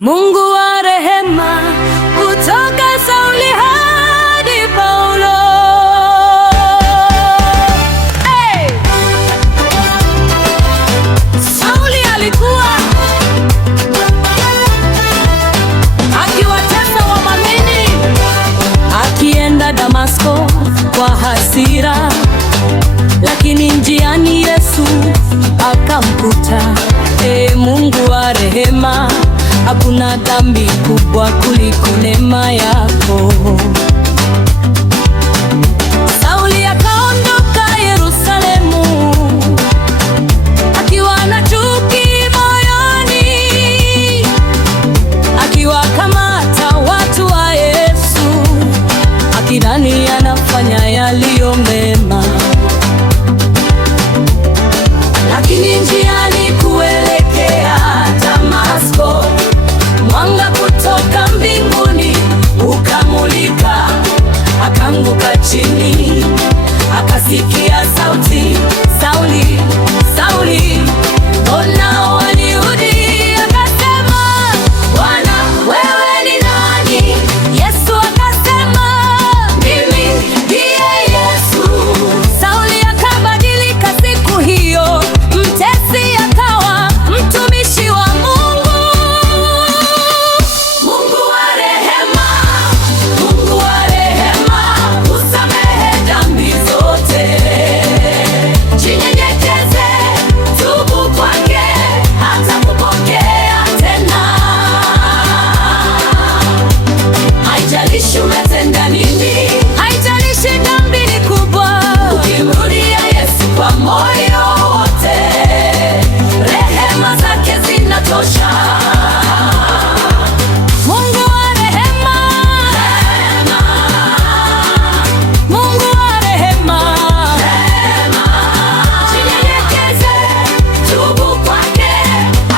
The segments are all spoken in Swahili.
Mungu wa rehema, kutoka Sauli hadi Paulo. Hey! Sauli alikuwa akiwatesa waamini, akienda Damasko kwa hasira, lakini njiani Yesu akamkuta. Mungu wa rehema, hakuna dhambi kubwa kuliko neema yako. Sauli akaondoka Yerusalemu akiwa na chuki moyoni, akiwakamata watu wa Yesu, akidhani anafanya yaliyo mema. Lakini njiani kuelekea Damasko, mwanga kutoka mbinguni ukamulika, akaanguka chini, akasikia sauti, Sauli, Sauli, mbona waniudhi? Akasema, Bwana, wewe ni nani? Yesu akasema, mimi ndiye Yesu. Sauli akabadilika siku hiyo, mtesi akawa mtumishi wa Mungu. Mungu wa rehema, Mungu wa rehema, usamehe dhambi zote. Jinyenyekeze, tubu kwake, atakupokea tena. Haijalishi umetenda nini, haijalishi dhambi ni kubwa, ukimrudia Yesu kwa moyo wote, rehema zake zinatosha. Mungu wa rehema, Mungu wa rehema, jinyenyekeze, tubu kwake,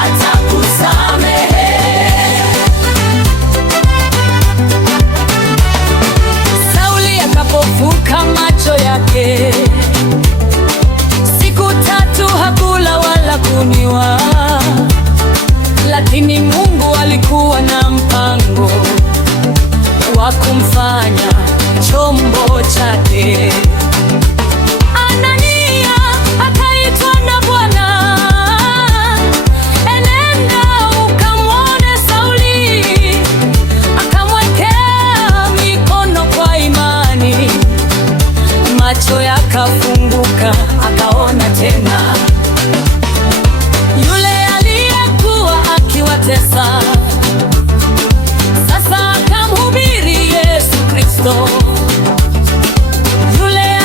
atakusamehe. Sauli akapofuka macho yake, siku 3 hakula wala kunywa, lakini Mungu alikuwa na mpango wa kumfanya chombo chake. Anania akaitwa na Bwana, enenda ukamwone Sauli. Akamwekea mikono kwa imani, macho yakafunguka, akaona tena. Yule aliyekuwa akiwatesa sasa akamhubiri Yesu Kristo. Yule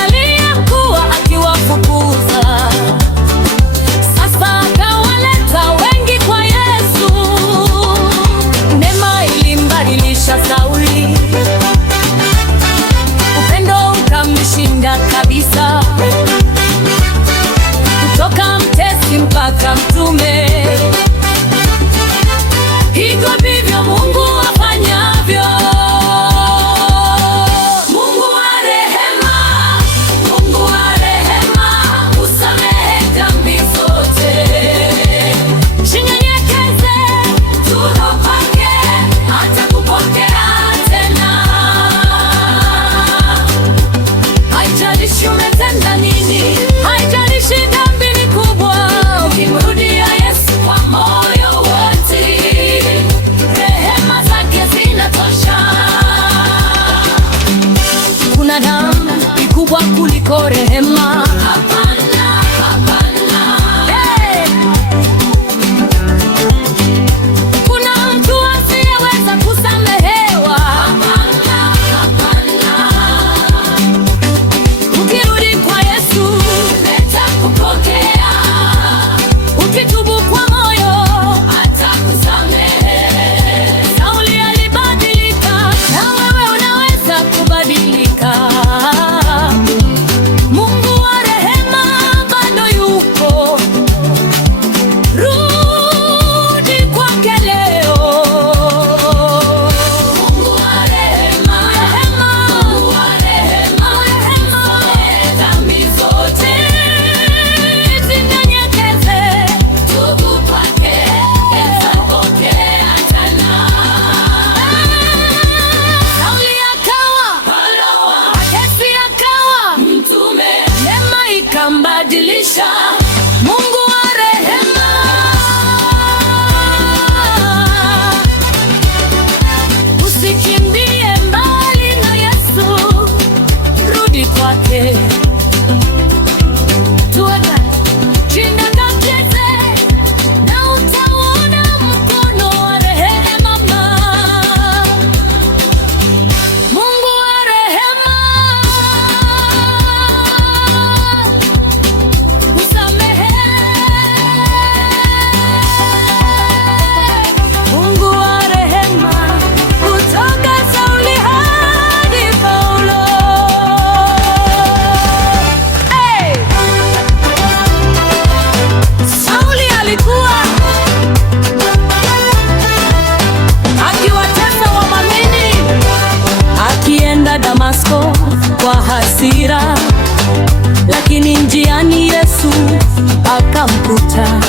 kufuta.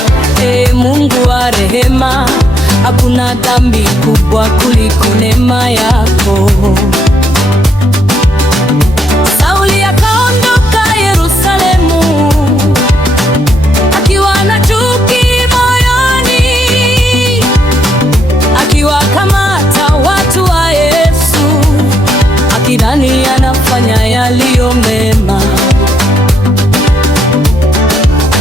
Mungu wa rehema, hakuna dhambi kubwa kuliko neema yako. Sauli akaondoka Yerusalemu akiwa na chuki moyoni, akiwakamata watu wa Yesu, akidhani anafanya yaliyo mema.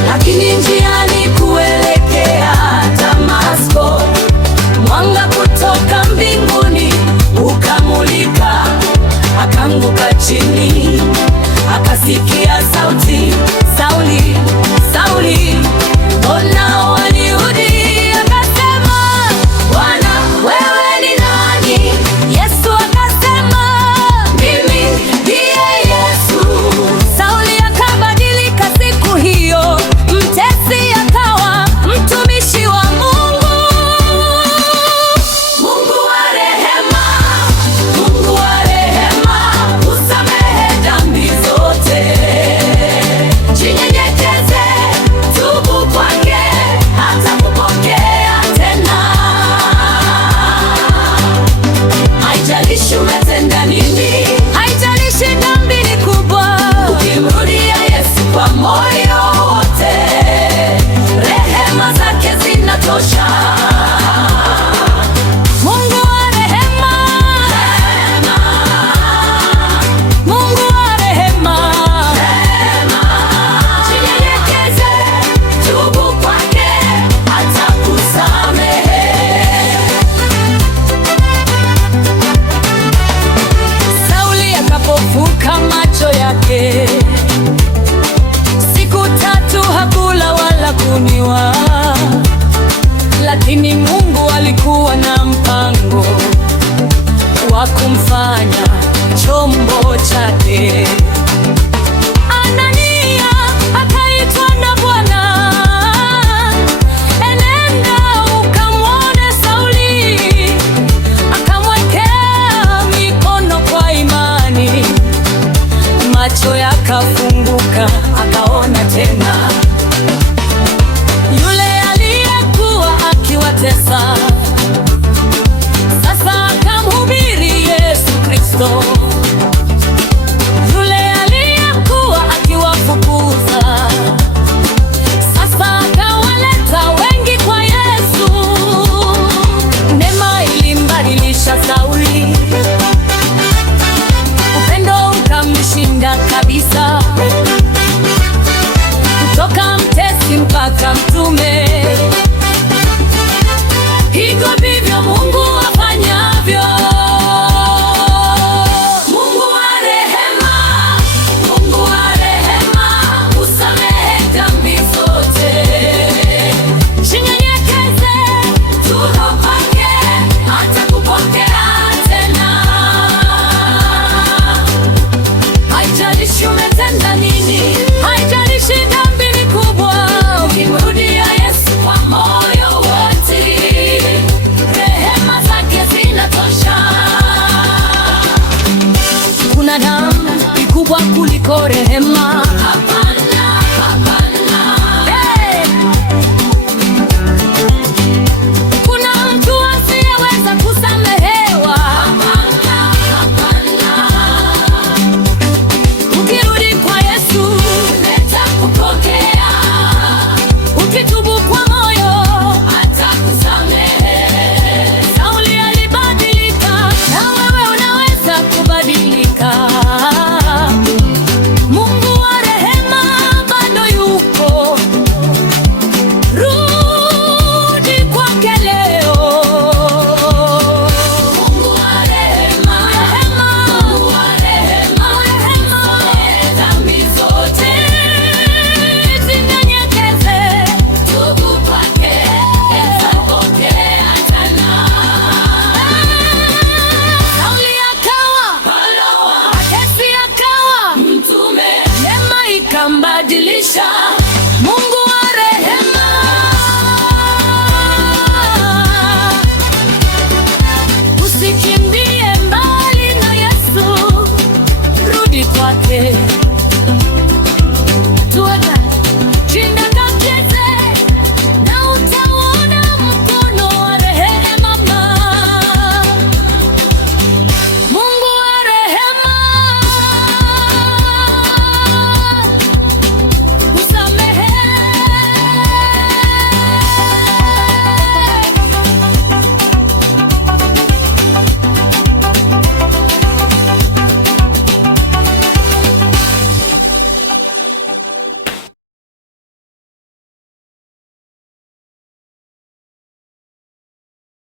Lakini njiani kuelekea Damasko, mwanga kutoka mbinguni ukamulika. Akaanguka chini, akasikia sauti, Sauli, Sauli, mbona waniudhi? Akasema, Bwana, wewe ni nani? Yesu akasema, mimi ndiye Yesu. Sauli akabadilika siku hiyo, mtesi akawa mtumishi wa Mungu. Mungu wa rehema, Mungu wa rehema, usamehe dhambi zote. Jinyenyekeze, tubu kwake, hatakupokea tena. Haijalishi umetenda nini, haijalishi dhambi ni kubwa, ukimrudia Yesu kwa moyo wote, rehema zake zinatosha. Mungu wa rehema, Mungu wa rehema, jinyenyekeze, tubu kwake, atakusamehe. Sauli akapofuka macho yake, siku 3 hakula wala kunywa. Lakini Mungu alikuwa na mpango wa kumfanya chombo chake. Anania akaitwa na Bwana, enenda ukamwone Sauli. Akamwekea mikono kwa imani, macho yakafunguka, akaona tena. Yule aliyekuwa akiwatesa sasa akamhubiri Yesu Kristo. Yule aliyekuwa akiwafukuza sasa akawaleta wengi kwa Yesu. Neema ilimbadilisha Sauli, upendo ukamshinda kabisa, kutoka mtesi mpaka mtume. Hivyo ndivyo Mungu afanyavyo. Mungu wa rehema, Mungu wa rehema, usamehe dhambi zote. Jinyenyekeze, tubu kwake, hatakupokea tena. Haijalishi umetenda nini, haijalishi dhambi ni kubwa, ukimrudia Yesu kwa moyo wote, rehema zake zinatosha. Kuna dhambi kubwa kuliko rehema.